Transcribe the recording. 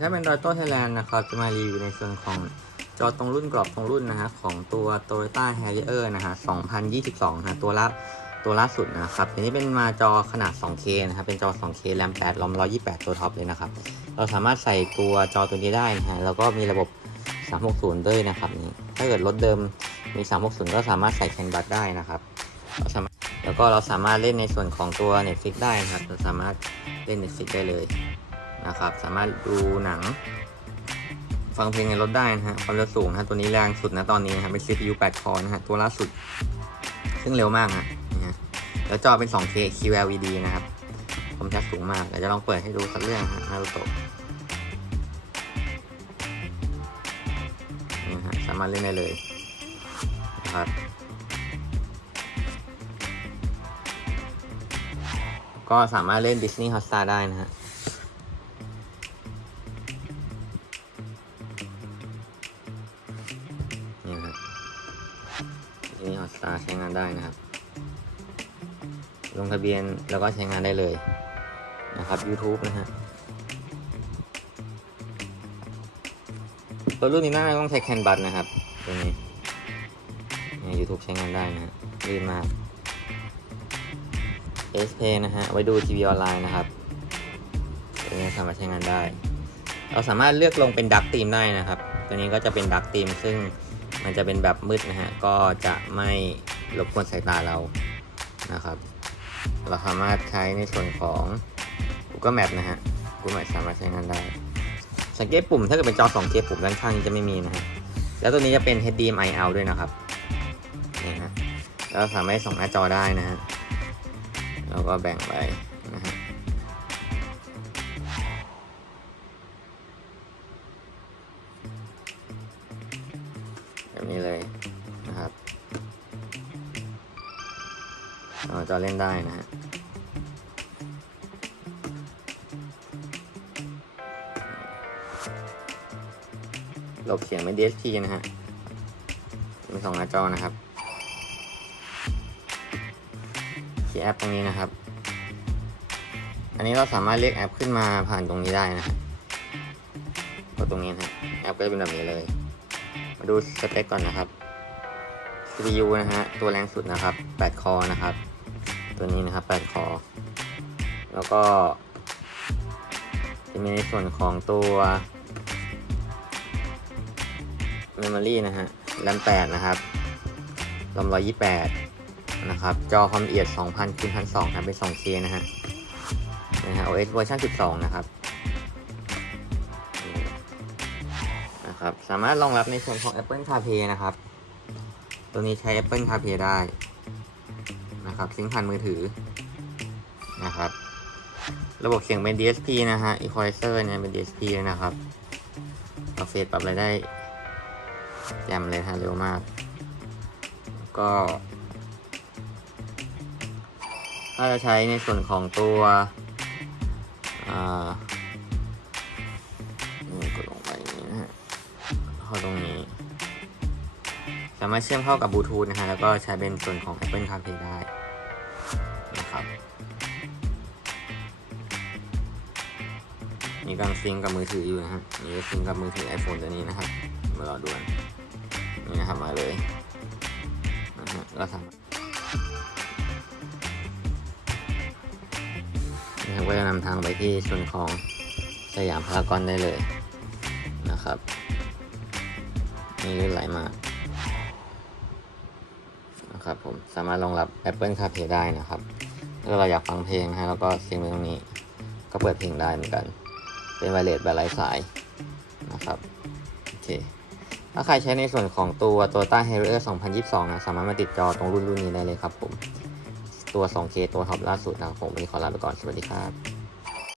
ถ้าเป็นรอยโต้ไทยแลนด์นะครับ จะมารีวิวในส่วนของจอตรงรุ่นกรอบตรงรุ่นนะฮะของตัว Toyota Harrier นะฮะ 2022นะฮะตัวละตัวล่าสุดนะครับอันนี้เป็นมาจอขนาด 2K นะครับ เป็นจอ 2K แรม8รอม128 ตัวท็อปเลยนะครับ เราสามารถใส่ตัวจอตัวนี้ได้นะฮะ แล้วก็มีระบบ 360 ด้วยนะครับนี่ ถ้าเกิดรถเดิมมี 360 ก็สามารถใส่แคนบัสได้นะครับเราสามารถแล้วก็เราสามารถเล่นในส่วนของตัว Netflix ได้นะครับ เราสามารถเล่น Netflix ได้เลย นะครับ สามารถดูหนัง ฟังเพลงในรถได้นะฮะความเร็วสูงนะฮะตัวนี้แรงสุดนะตอนนี้นะครับเป็น CPU 8 คอร์นะฮะตัวล่าสุด ซึ่งเร็วมากนะนี่ฮะแล้วจอเป็น 2K QLED นะครับคอมชัดสูงมากเดี๋ยวจะลองเปิดให้ดูสักเรื่องฮะนารูโตะนี่ฮะสามารถเล่นได้เลยนะครับก็สามารถเล่น Disney Hotstar ได้นะฮะ นี่ฮอตสตาร์ใช้งานได้นะครับ ลงทะเบียนแล้วก็ใช้งานได้เลยนะครับ YouTube นะฮะตัวรุ่นนี้น่าจะต้องใช้แคนบัสนะครับตัวนี้นี่ YouTube ใช้งานได้นะฮะลื่นมาก S p นะฮะ ไว้ดูทีวีออนไลน์นะครับตัวนี้สามารถใช้งานได้ เราสามารถเลือกลงเป็นดักตีมได้นะครับ ตัวนี้ก็จะเป็นดักตีมซึ่ง มันจะเป็นแบบมืดนะฮะ ก็จะไม่รบกวนสายตาเรานะครับ เราสามารถใช้ในส่วนของ Google Map นะฮะ Google Map สามารถใช้งานได้ สังเกตปุ่มถ้าเกิดเป็นจอ2เกปุ่มด้านข้างจะไม่มีนะฮะ แล้วตัวนี้จะเป็น HDMI out ด้วยนะครับนี่ฮะแล้วสามารถส่องหน้าจอได้นะฮะแล้วก็แบ่งไปนะฮะ แบบนี้เลยนะครับเราจะเล่นได้นะฮะเราเขียนเป็น DSP นะฮะมีสองหน้าจอนะครับที่แอปตรงนี้นะครับ อันนี้เราสามารถเรียกแอปขึ้นมาผ่านตรงนี้ได้นะกดตรงนี้นะฮะแอปก็จะเป็นแบบนี้เลย มาดูสเปคก่อนนะครับ CPU นะฮะ ตัวแรงสุดนะครับ 8 คอนะครับ ตัวนี้นะครับ 8 คอ แล้วก็จะมีในส่วนของตัว Memory นะฮะแรม8นะครับรอม128 นะครับ จอความละเอียด 2000คูณ1002ครับเป็น 2K นะฮะนะฮะ OS เวอร์ชัน12 นะครับ ครับ สามารถรองรับในส่วนของ Apple CarPlay นะครับ ตัวนี้ใช้ Apple CarPlay ได้นะครับซิงค์ผ่านมือถือนะครับ ระบบเสียงเป็น DSP นะฮะ Equalizer เนี่ยเป็น DSP เลยนะครับปรับเฟสปรับอะไรได้แจ่มเลยฮะเร็วมาก ก็ถ้าจะใช้ในส่วนของตัวอ่าามารถเชื่อมเข้ากับบลูทูธนะฮะแล้วก็ใช้เป็นส่วนของ Apple CarPlay ได้นะครับมีกำลังซิงกับมือถืออยู่นะฮะมีซิงกับมือถือ iPhone ตัวนี้นะครับมารอดูกันนี่นะครับมาเลยนะฮะก็สามารถนะครับก็จะนำทางไปที่ส่วนของสยามพารากอนได้เลยนะครับนี่ลื่นไหลมาก นะครับผมสามารถรองรับ Apple CarPlay ได้นะครับถ้าเราอยากฟังเพลงนะฮะแล้วก็เสียงไปตรงนี้ ก็เปิดเพลงได้เหมือนกัน เป็นไวเลสแบบไร้สายนะครับโอเคถ้าใครใช้ในส่วนของตัว Toyota Harrier 2022 นะสามารถมาติดจอตรงรุ่นรุ่นนี้ได้เลยครับผม ตัว 2K ตัวท็อปล่าสุดนะครับผมวันนี้ขอลาไปก่อนสวัสดีครับ